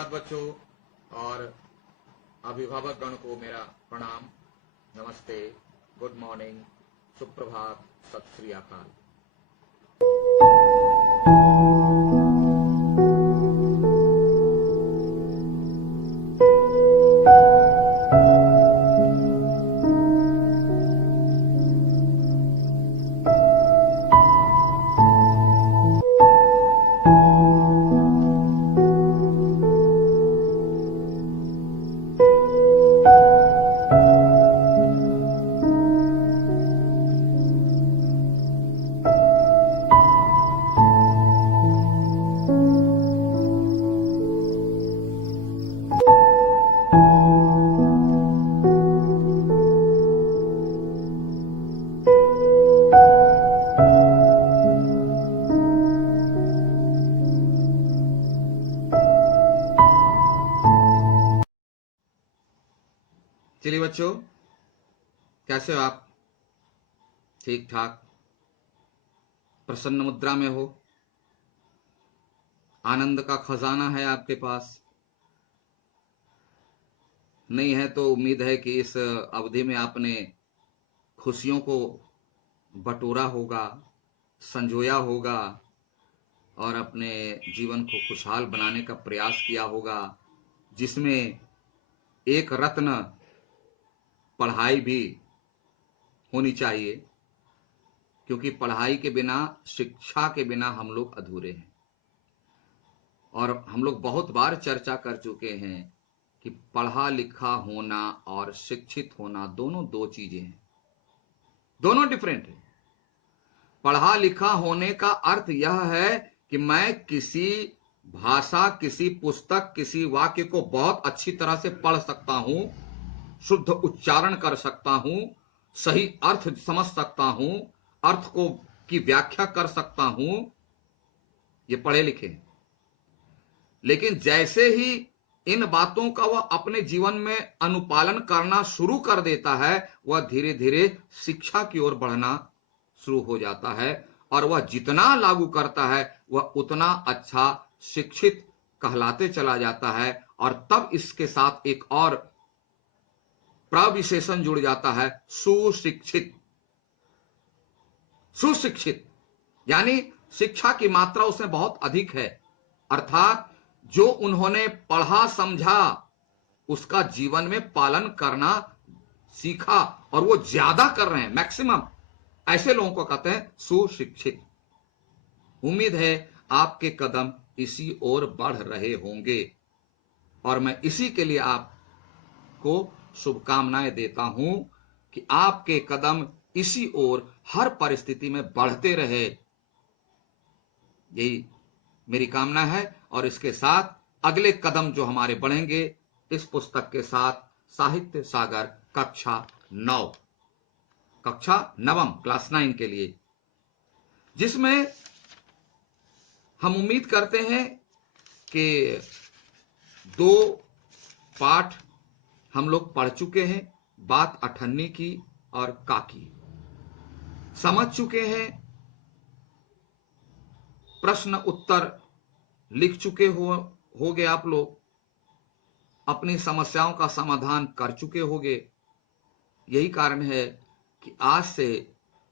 धन्यवाद बच्चों, और अभिभावक गण को मेरा प्रणाम, नमस्ते, गुड मॉर्निंग, सुप्रभात, सत श्री अकाल। चलिए बच्चों, कैसे हो आप? ठीक ठाक? प्रसन्न मुद्रा में हो? आनंद का खजाना है आपके पास? नहीं है तो उम्मीद है कि इस अवधि में आपने खुशियों को बटोरा होगा, संजोया होगा और अपने जीवन को खुशहाल बनाने का प्रयास किया होगा, जिसमें एक रत्न पढ़ाई भी होनी चाहिए, क्योंकि पढ़ाई के बिना, शिक्षा के बिना हम लोग अधूरे हैं। और हम लोग बहुत बार चर्चा कर चुके हैं कि पढ़ा लिखा होना और शिक्षित होना दोनों दो चीजें हैं, दोनों डिफरेंट है। पढ़ा लिखा होने का अर्थ यह है कि मैं किसी भाषा, किसी पुस्तक, किसी वाक्य को बहुत अच्छी तरह से पढ़ सकता हूं, शुद्ध उच्चारण कर सकता हूं, सही अर्थ समझ सकता हूं, अर्थ को की व्याख्या कर सकता हूं, ये पढ़े लिखे हैं। लेकिन जैसे ही इन बातों का वह अपने जीवन में अनुपालन करना शुरू कर देता है, वह धीरे धीरे शिक्षा की ओर बढ़ना शुरू हो जाता है, और वह जितना लागू करता है वह उतना अच्छा शिक्षित कहलाते चला जाता है। और तब इसके साथ एक और प्रविशेषण जुड़ जाता है, सुशिक्षित। सुशिक्षित यानी शिक्षा की मात्रा उसमें बहुत अधिक है, अर्थात जो उन्होंने पढ़ा समझा उसका जीवन में पालन करना सीखा, और वो ज्यादा कर रहे हैं, मैक्सिमम, ऐसे लोगों को कहते हैं सुशिक्षित। उम्मीद है आपके कदम इसी ओर बढ़ रहे होंगे, और मैं इसी के लिए आपको शुभकामनाएं देता हूं कि आपके कदम इसी ओर हर परिस्थिति में बढ़ते रहे, यही मेरी कामना है। और इसके साथ अगले कदम जो हमारे बढ़ेंगे इस पुस्तक के साथ, साहित्य सागर कक्षा 9, कक्षा 9 क्लास 9 के लिए, जिसमें हम उम्मीद करते हैं कि 2 पाठ हम लोग पढ़ चुके हैं, बात अठन्नी की और का की, समझ चुके हैं, प्रश्न उत्तर लिख चुके होगे आप लोग, अपनी समस्याओं का समाधान कर चुके होगे। यही कारण है कि आज से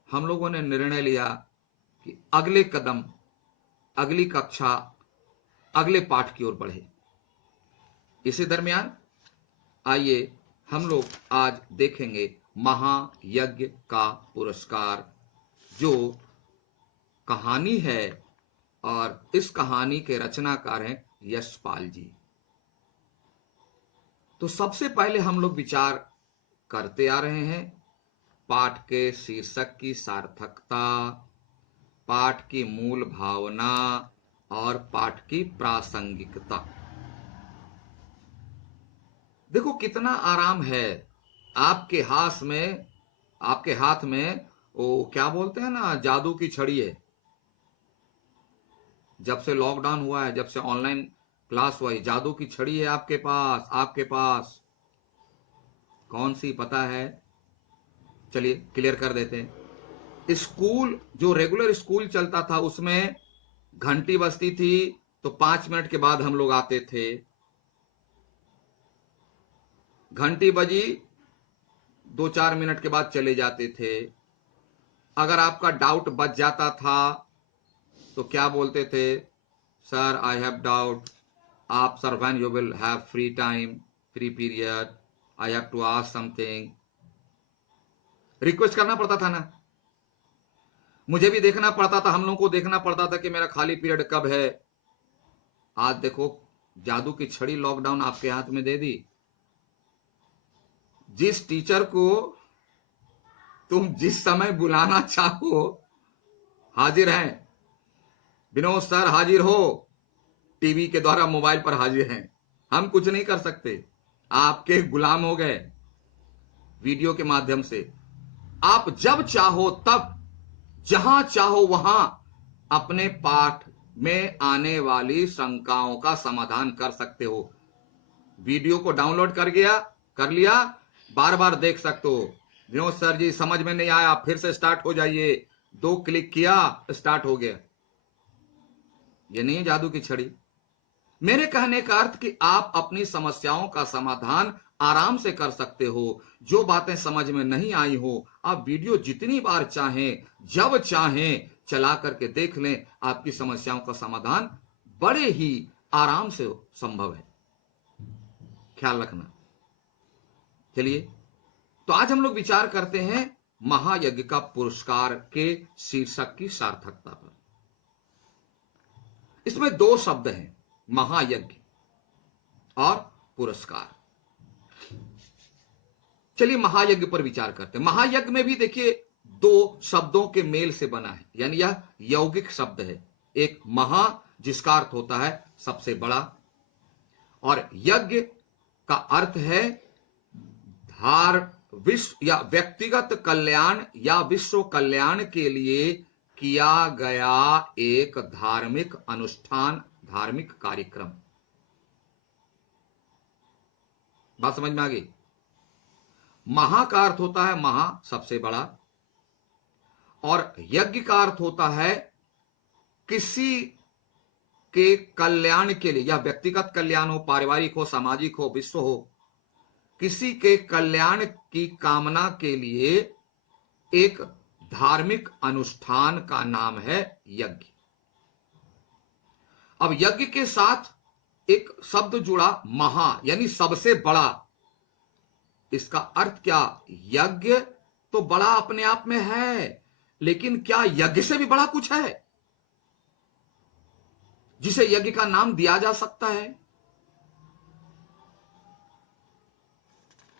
हम लोगों ने निर्णय लिया कि अगले कदम, अगली कक्षा, अगले पाठ की ओर बढ़े। इसी दरमियान आइए हम लोग आज देखेंगे महायज्ञ का पुरस्कार, जो कहानी है, और इस कहानी के रचनाकार हैं यशपाल जी। तो सबसे पहले हम लोग विचार करते आ रहे हैं पाठ के शीर्षक की सार्थकता, पाठ की मूल भावना और पाठ की प्रासंगिकता। देखो कितना आराम है, आपके हाथ में वो क्या बोलते हैं ना, जादू की छड़ी है। जब से लॉकडाउन हुआ है, जब से ऑनलाइन क्लास हुआ है, जादू की छड़ी है आपके पास। कौन सी पता है? चलिए क्लियर कर देते हैं। स्कूल, जो रेगुलर स्कूल चलता था, उसमें घंटी बजती थी तो 5 मिनट के बाद हम लोग आते थे, घंटी बजी 2-4 मिनट के बाद चले जाते थे। अगर आपका डाउट बच जाता था तो क्या बोलते थे? Sir I have doubt. आप sir when you will have free time, free period, I have to ask something. Request करना पड़ता था ना। मुझे भी देखना पड़ता था, हम लोगों को देखना पड़ता था कि मेरा खाली पीरियड कब है। आज देखो, जादू की छड़ी लॉकडाउन आपके हाथ में दे दी। जिस टीचर को तुम जिस समय बुलाना चाहो हाजिर हैं। विनोद सर हाजिर हो, टीवी के द्वारा मोबाइल पर हाजिर हैं। हम कुछ नहीं कर सकते, आपके गुलाम हो गए। वीडियो के माध्यम से आप जब चाहो तब, जहां चाहो वहां अपने पाठ में आने वाली शंकाओं का समाधान कर सकते हो। वीडियो को डाउनलोड कर लिया, बार बार देख सकते हो। विनोद सर जी समझ में नहीं आया, फिर से स्टार्ट हो जाइए। 2 क्लिक किया, स्टार्ट हो गया। ये नहीं जादू की छड़ी। मेरे कहने का अर्थ कि आप अपनी समस्याओं का समाधान आराम से कर सकते हो। जो बातें समझ में नहीं आई हो, आप वीडियो जितनी बार चाहें, जब चाहें चला करके देख लें। आपकी समस्याओं का समाधान बड़े ही आराम से संभव है। ख्याल रखना। चलिए, तो आज हम लोग विचार करते हैं महायज्ञ का पुरस्कार के शीर्षक की सार्थकता पर। इसमें 2 शब्द हैं, महायज्ञ और पुरस्कार। चलिए महायज्ञ पर विचार करते हैं। महायज्ञ में भी देखिए 2 शब्दों के मेल से बना है, यानी यह यौगिक शब्द है। एक महा, जिसका अर्थ होता है सबसे बड़ा, और यज्ञ का अर्थ है विश्व या व्यक्तिगत कल्याण या विश्व कल्याण के लिए किया गया एक धार्मिक अनुष्ठान, धार्मिक कार्यक्रम। बात समझ में आ गई? महा का अर्थ होता है महा, सबसे बड़ा, और यज्ञ का अर्थ होता है किसी के कल्याण के लिए, या व्यक्तिगत कल्याण हो, पारिवारिक हो, सामाजिक हो, विश्व हो, किसी के कल्याण की कामना के लिए एक धार्मिक अनुष्ठान का नाम है यज्ञ। अब यज्ञ के साथ एक शब्द जुड़ा, महा, यानी सबसे बड़ा। इसका अर्थ क्या? यज्ञ तो बड़ा अपने आप में है, लेकिन क्या यज्ञ से भी बड़ा कुछ है जिसे यज्ञ का नाम दिया जा सकता है?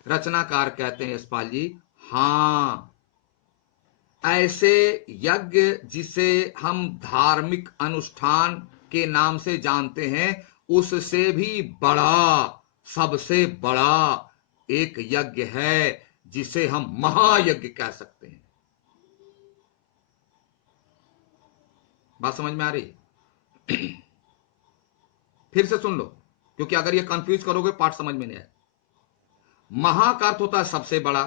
रचनाकार कहते हैं यशपाल जी, हां, ऐसे यज्ञ जिसे हम धार्मिक अनुष्ठान के नाम से जानते हैं, उससे भी बड़ा, सबसे बड़ा एक यज्ञ है जिसे हम महायज्ञ कह सकते हैं। बात समझ में आ रही? फिर से सुन लो, क्योंकि अगर ये कंफ्यूज करोगे पाठ समझ में नहीं आए। महा का अर्थ होता है सबसे बड़ा,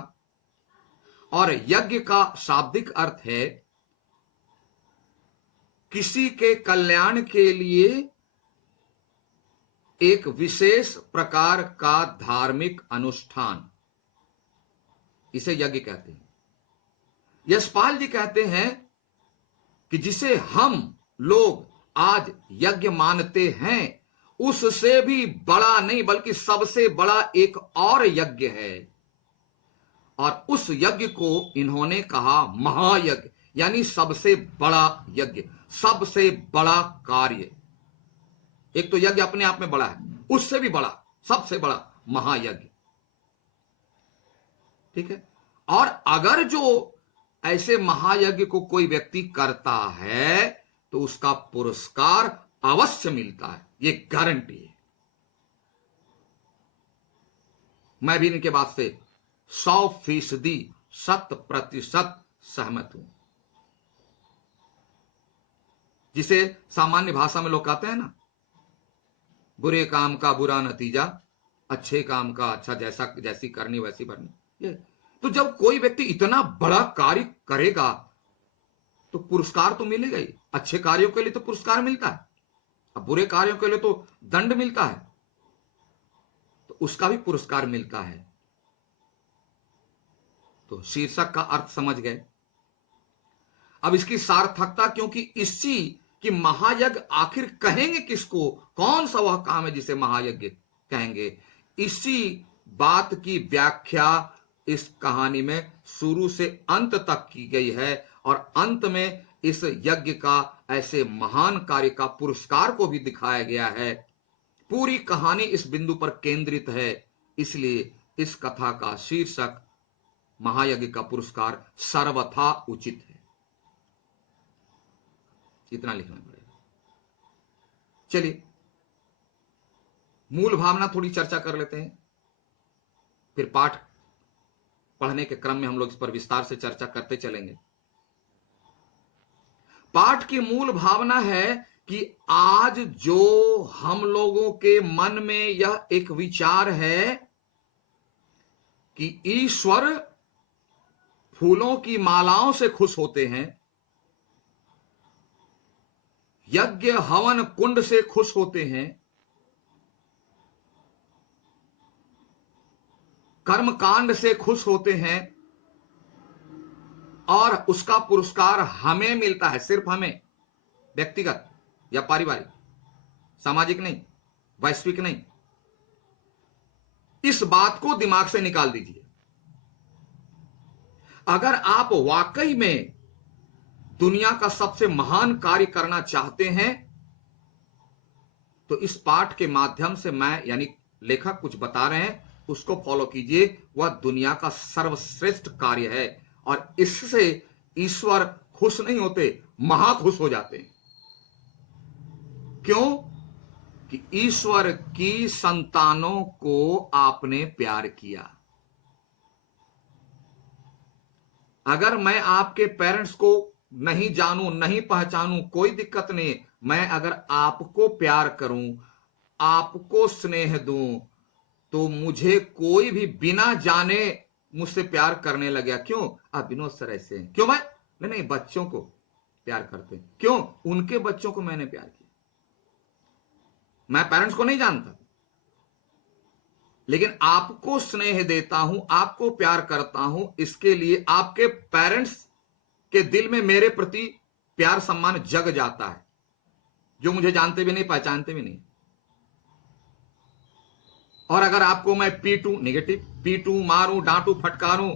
और यज्ञ का शाब्दिक अर्थ है किसी के कल्याण के लिए एक विशेष प्रकार का धार्मिक अनुष्ठान, इसे यज्ञ कहते हैं। यशपाल जी कहते हैं कि जिसे हम लोग आज यज्ञ मानते हैं, उससे भी बड़ा नहीं बल्कि सबसे बड़ा एक और यज्ञ है, और उस यज्ञ को इन्होंने कहा महायज्ञ, यानी सबसे बड़ा यज्ञ, सबसे बड़ा कार्य। एक तो यज्ञ अपने आप में बड़ा है, उससे भी बड़ा, सबसे बड़ा महायज्ञ। ठीक है? और अगर जो ऐसे महायज्ञ को कोई व्यक्ति करता है तो उसका पुरस्कार अवश्य मिलता है, ये गारंटी है। मैं भी इनके बात से 100% 100% सहमत हूं। जिसे सामान्य भाषा में लोग कहते हैं ना, बुरे काम का बुरा नतीजा, अच्छे काम का अच्छा, जैसी करनी वैसी भरनी। ये तो जब कोई व्यक्ति इतना बड़ा कार्य करेगा तो पुरस्कार तो मिलेगा ही। अच्छे कार्यों के लिए तो पुरस्कार मिलता है, अब बुरे कार्यों के लिए तो दंड मिलता है, तो उसका भी पुरस्कार मिलता है। तो शीर्षक का अर्थ समझ गए। अब इसकी सार्थकता, क्योंकि इसी कि महायज्ञ आखिर कहेंगे किसको, कौन सा वह काम है जिसे महायज्ञ कहेंगे, इसी बात की व्याख्या इस कहानी में शुरू से अंत तक की गई है। और अंत में इस यज्ञ का ऐसे महान कार्य का पुरस्कार को भी दिखाया गया है। पूरी कहानी इस बिंदु पर केंद्रित है, इसलिए इस कथा का शीर्षक महायज्ञ का पुरस्कार सर्वथा उचित है। इतना लिखना पड़ेगा। चलिए मूल भावना थोड़ी चर्चा कर लेते हैं, फिर पाठ पढ़ने के क्रम में हम लोग इस पर विस्तार से चर्चा करते चलेंगे। पाठ की मूल भावना है कि आज जो हम लोगों के मन में यह एक विचार है कि ईश्वर फूलों की मालाओं से खुश होते हैं, यज्ञ हवन कुंड से खुश होते हैं, कर्मकांड से खुश होते हैं, और उसका पुरस्कार हमें मिलता है, सिर्फ हमें, व्यक्तिगत या पारिवारिक, सामाजिक नहीं, वैश्विक नहीं। इस बात को दिमाग से निकाल दीजिए। अगर आप वाकई में दुनिया का सबसे महान कार्य करना चाहते हैं तो इस पाठ के माध्यम से मैं यानी लेखक कुछ बता रहे हैं उसको फॉलो कीजिए। वह दुनिया का सर्वश्रेष्ठ कार्य है और इससे ईश्वर खुश नहीं होते, महाखुश हो जाते हैं। क्यों? कि ईश्वर की संतानों को आपने प्यार किया। अगर मैं आपके पेरेंट्स को नहीं जानूं, नहीं पहचानूं, कोई दिक्कत नहीं। मैं अगर आपको प्यार करूं, आपको स्नेह दूं, तो मुझे कोई भी बिना जाने मुझसे प्यार करने लगा। क्यों? आप विनोद सर ऐसे हैं, क्यों? मैं नहीं, बच्चों को प्यार करते हैं। क्यों? उनके बच्चों को मैंने प्यार किया। मैं पेरेंट्स को नहीं जानता, लेकिन आपको स्नेह देता हूं, आपको प्यार करता हूं, इसके लिए आपके पेरेंट्स के दिल में मेरे प्रति प्यार सम्मान जग जाता है, जो मुझे जानते भी नहीं, पहचानते भी नहीं। और अगर आपको मैं पीटूं, नेगेटिव पीटूं, मारूं, डांटूं, फटकारूं,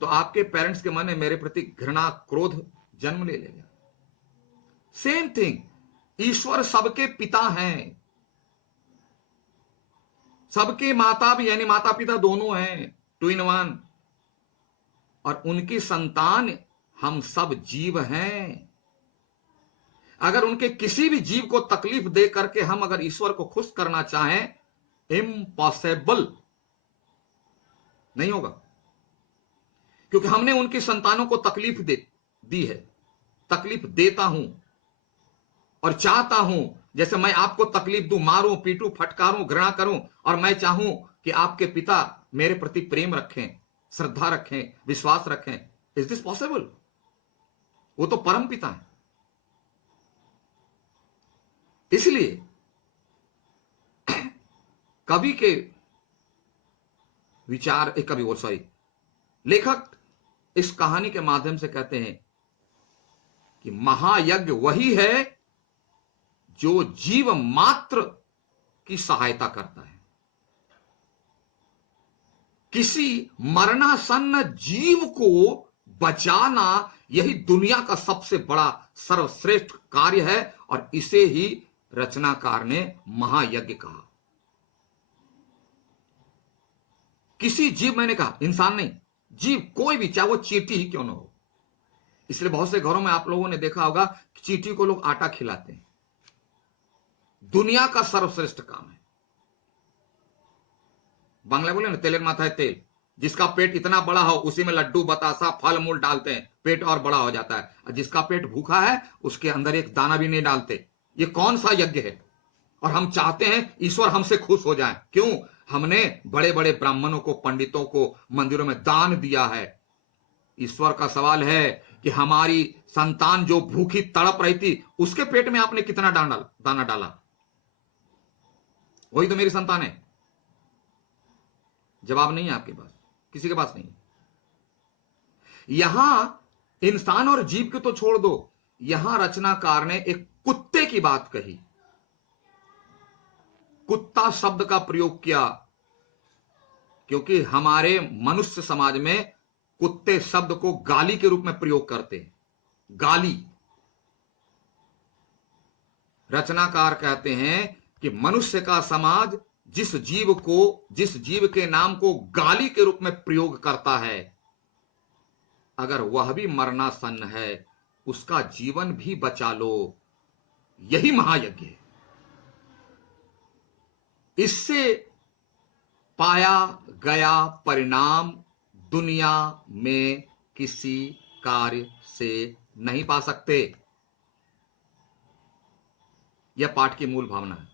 तो आपके पेरेंट्स के मन में मेरे प्रति घृणा, क्रोध जन्म ले लेगा। सेम थिंग, ईश्वर सबके पिता हैं, सबके माता भी, यानी माता पिता दोनों हैं, टू इन वन, और उनकी संतान हम सब जीव हैं। अगर उनके किसी भी जीव को तकलीफ दे करके हम अगर ईश्वर को खुश करना चाहें, इम्पॉसिबल, नहीं होगा, क्योंकि हमने उनकी संतानों को तकलीफ दी है, तकलीफ देता हूं और चाहता हूं जैसे मैं आपको तकलीफ दूं, मारूं, पीटूं, फटकारूं, घृणा करूं, और मैं चाहूं कि आपके पिता मेरे प्रति प्रेम रखें, श्रद्धा रखें, विश्वास रखें। Is this possible? वो तो परम पिता है। इसलिए कवि के विचार, लेखक इस कहानी के माध्यम से कहते हैं कि महायज्ञ वही है जो जीव मात्र की सहायता करता है। किसी मरणासन्न जीव को बचाना यही दुनिया का सबसे बड़ा सर्वश्रेष्ठ कार्य है, और इसे ही रचनाकार ने महायज्ञ कहा। किसी जीव, मैंने कहा इंसान नहीं, जीव कोई भी, चाहे वो चींटी ही क्यों ना हो। इसलिए बहुत से घरों में आप लोगों ने देखा होगा कि चींटी को लोग आटा खिलाते हैं। दुनिया का सर्वश्रेष्ठ काम है। बांग्ला बोले ना, तेलेर माथा है तेल। जिसका पेट इतना बड़ा हो उसी में लड्डू, बतासा, फल मूल डालते हैं, पेट और बड़ा हो जाता है। और जिसका पेट भूखा है उसके अंदर एक दाना भी नहीं डालते। ये कौन सा यज्ञ है? और हम चाहते हैं ईश्वर हमसे खुश हो जाए। क्यों? हमने बड़े बड़े ब्राह्मणों को, पंडितों को मंदिरों में दान दिया है। ईश्वर का सवाल है कि हमारी संतान जो भूखी तड़प रही थी, उसके पेट में आपने कितना दाना डाला? वही तो मेरी संतान है। जवाब नहीं है आपके पास, किसी के पास नहीं। यहां इंसान और जीव को तो छोड़ दो, यहां रचनाकार ने एक कुत्ते की बात कही, कुत्ता शब्द का प्रयोग किया, क्योंकि हमारे मनुष्य समाज में कुत्ते शब्द को गाली के रूप में प्रयोग करते हैं। गाली। रचनाकार कहते हैं कि मनुष्य का समाज जिस जीव के नाम को गाली के रूप में प्रयोग करता है, अगर वह भी मरणासन्न है, उसका जीवन भी बचा लो, यही महायज्ञ है। इससे पाया गया परिणाम दुनिया में किसी कार्य से नहीं पा सकते। यह पाठ की मूल भावना है।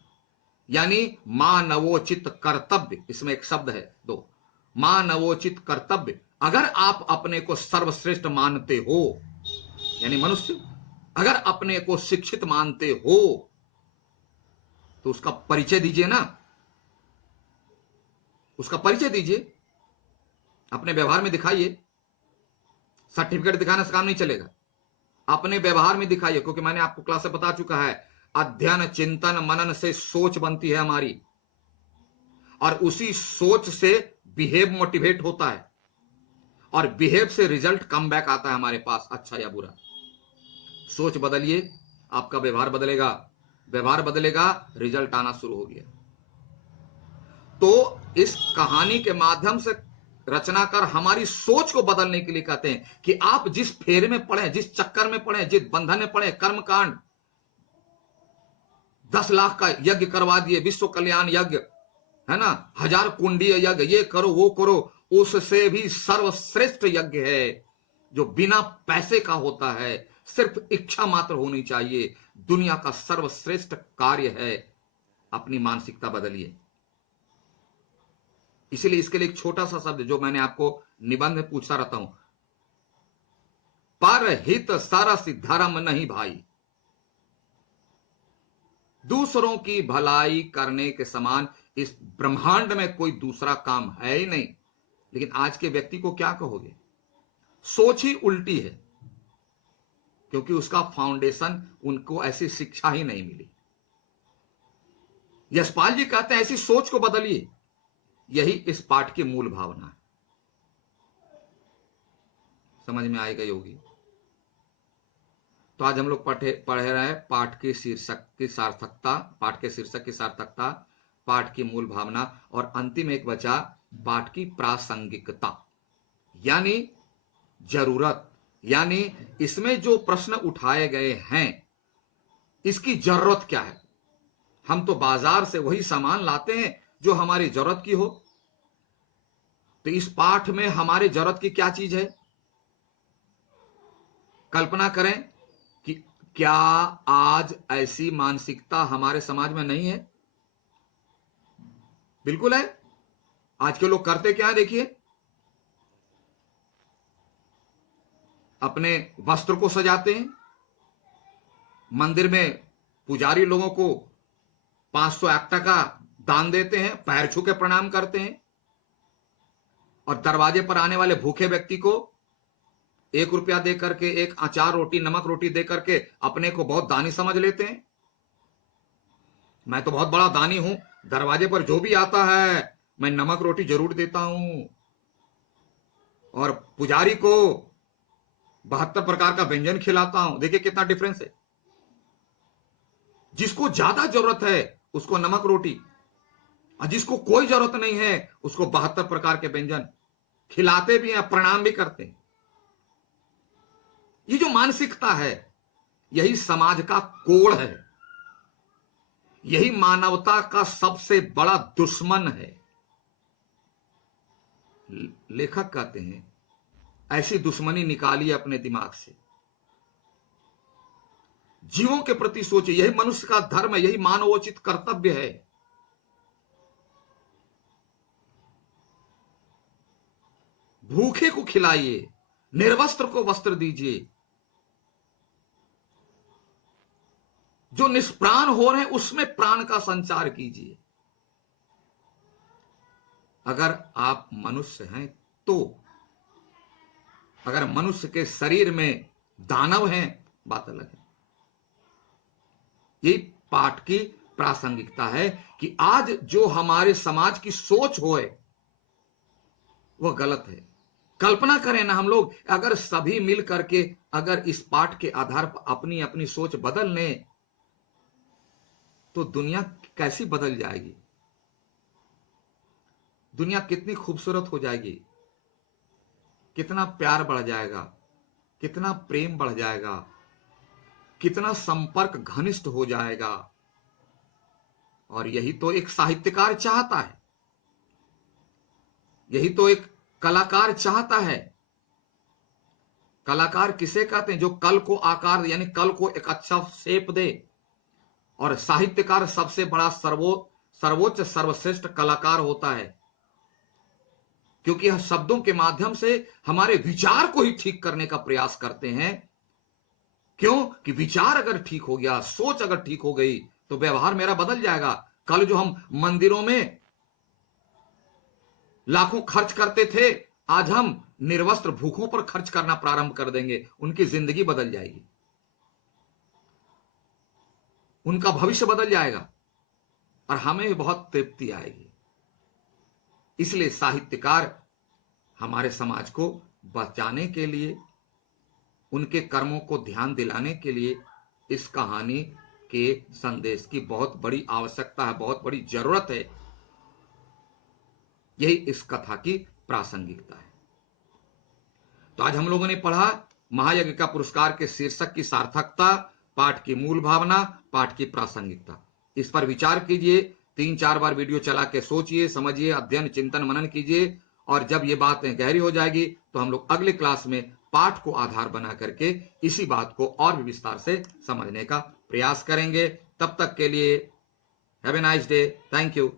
यानी मानवोचित कर्तव्य, इसमें एक शब्द है दो, मानवोचित कर्तव्य। अगर आप अपने को सर्वश्रेष्ठ मानते हो, यानी मनुष्य अगर अपने को शिक्षित मानते हो, तो उसका परिचय दीजिए ना, उसका परिचय दीजिए, अपने व्यवहार में दिखाइए। सर्टिफिकेट दिखाने से काम नहीं चलेगा, अपने व्यवहार में दिखाइए। क्योंकि मैंने आपको क्लास से बता चुका है, अध्ययन चिंतन मनन से सोच बनती है हमारी, और उसी सोच से बिहेव मोटिवेट होता है, और बिहेव से रिजल्ट कम बैक आता है हमारे पास, अच्छा या बुरा। सोच बदलिए, आपका व्यवहार बदलेगा, व्यवहार बदलेगा, रिजल्ट आना शुरू हो गया। तो इस कहानी के माध्यम से रचनाकार हमारी सोच को बदलने के लिए कहते हैं कि आप जिस फेरे में पड़े, जिस चक्कर में पड़े, जिस बंधन में पड़े, कर्मकांड, 10 लाख का यज्ञ करवा दिए, विश्व कल्याण यज्ञ है ना, 1000 कुंडीय यज्ञ, ये करो वो करो, उससे भी सर्वश्रेष्ठ यज्ञ है जो बिना पैसे का होता है, सिर्फ इच्छा मात्र होनी चाहिए। दुनिया का सर्वश्रेष्ठ कार्य है। अपनी मानसिकता बदलिए। इसलिए इसके लिए एक छोटा सा शब्द जो मैंने आपको निबंध में पूछता रहता हूं, परहित सरस धर्म नहीं भाई। दूसरों की भलाई करने के समान इस ब्रह्मांड में कोई दूसरा काम है ही नहीं। लेकिन आज के व्यक्ति को क्या कहोगे? सोच ही उल्टी है, क्योंकि उसका फाउंडेशन, उनको ऐसी शिक्षा ही नहीं मिली। यशपाल जी कहते हैं ऐसी सोच को बदलिए। यही इस पाठ की मूल भावना है। समझ में आएगा योगी? तो आज हम लोग पढ़ रहे हैं पाठ के शीर्षक की सार्थकता, पाठ के शीर्षक की सार्थकता, पाठ की मूल भावना, और अंतिम एक बचा पाठ की प्रासंगिकता, यानी जरूरत। यानी इसमें जो प्रश्न उठाए गए हैं, इसकी जरूरत क्या है। हम तो बाजार से वही सामान लाते हैं जो हमारी जरूरत की हो। तो इस पाठ में हमारी जरूरत की क्या चीज है? कल्पना करें कि क्या आज ऐसी मानसिकता हमारे समाज में नहीं है? बिल्कुल है। आज के लोग करते क्या है, देखिए, अपने वस्त्र को सजाते हैं, मंदिर में पुजारी लोगों को 500 का दान देते हैं, पैर छू के प्रणाम करते हैं, और दरवाजे पर आने वाले भूखे व्यक्ति को 1 रुपया दे करके, एक अचार रोटी, नमक रोटी दे करके अपने को बहुत दानी समझ लेते हैं। मैं तो बहुत बड़ा दानी हूं, दरवाजे पर जो भी आता है मैं नमक रोटी जरूर देता हूं, और पुजारी को 72 प्रकार का व्यंजन खिलाता हूं। देखिए कितना डिफरेंस है। जिसको ज्यादा जरूरत है उसको नमक रोटी, और जिसको कोई जरूरत नहीं है उसको 72 प्रकार के व्यंजन खिलाते भी हैं, प्रणाम भी करते हैं। ये जो मानसिकता है, यही समाज का कोड़ है, यही मानवता का सबसे बड़ा दुश्मन है। लेखक कहते हैं ऐसी दुश्मनी निकालिए अपने दिमाग से, जीवों के प्रति सोचिए। यही मनुष्य का धर्म है, यही मानवोचित कर्तव्य है। भूखे को खिलाइए, निर्वस्त्र को वस्त्र दीजिए, जो निष्प्राण हो रहे हैं उसमें प्राण का संचार कीजिए। अगर आप मनुष्य हैं तो अगर मनुष्य के शरीर में दानव हैं, बात अलग है। यही पाठ की प्रासंगिकता है कि आज जो हमारे समाज की सोच होए वह गलत है। कल्पना करें ना हम लोग, अगर सभी मिल करके अगर इस पाठ के आधार पर अपनी अपनी सोच बदल लें तो दुनिया कैसी बदल जाएगी, दुनिया कितनी खूबसूरत हो जाएगी, कितना प्यार बढ़ जाएगा, कितना प्रेम बढ़ जाएगा, कितना संपर्क घनिष्ठ हो जाएगा। और यही तो एक साहित्यकार चाहता है, यही तो एक कलाकार चाहता है। कलाकार किसे कहते हैं? जो कल को आकार यानी कल को एक अच्छा शेप दे। और साहित्यकार सबसे बड़ा सर्वोच्च सर्वश्रेष्ठ कलाकार होता है, क्योंकि यह शब्दों के माध्यम से हमारे विचार को ही ठीक करने का प्रयास करते हैं। क्यों? कि विचार अगर ठीक हो गया, सोच अगर ठीक हो गई तो व्यवहार मेरा बदल जाएगा। कल जो हम मंदिरों में लाखों खर्च करते थे, आज हम निर्वस्त्र भूखों पर खर्च करना प्रारंभ कर देंगे। उनकी जिंदगी बदल जाएगी, उनका भविष्य बदल जाएगा और हमें भी बहुत तृप्ति आएगी। इसलिए साहित्यकार हमारे समाज को बचाने के लिए, उनके कर्मों को ध्यान दिलाने के लिए इस कहानी के संदेश की बहुत बड़ी आवश्यकता है, बहुत बड़ी जरूरत है। यही इस कथा की प्रासंगिकता है। तो आज हम लोगों ने पढ़ा महायज्ञ का पुरस्कार के शीर्षक की सार्थकता, पाठ की मूल भावना, पाठ की प्रासंगिकता। इस पर विचार कीजिए, 3-4 बार वीडियो चला के सोचिए, समझिए, अध्ययन चिंतन मनन कीजिए। और जब ये बातें गहरी हो जाएगी तो हम लोग अगले क्लास में पाठ को आधार बना करके इसी बात को और भी विस्तार से समझने का प्रयास करेंगे। तब तक के लिए have a nice day. Thank you.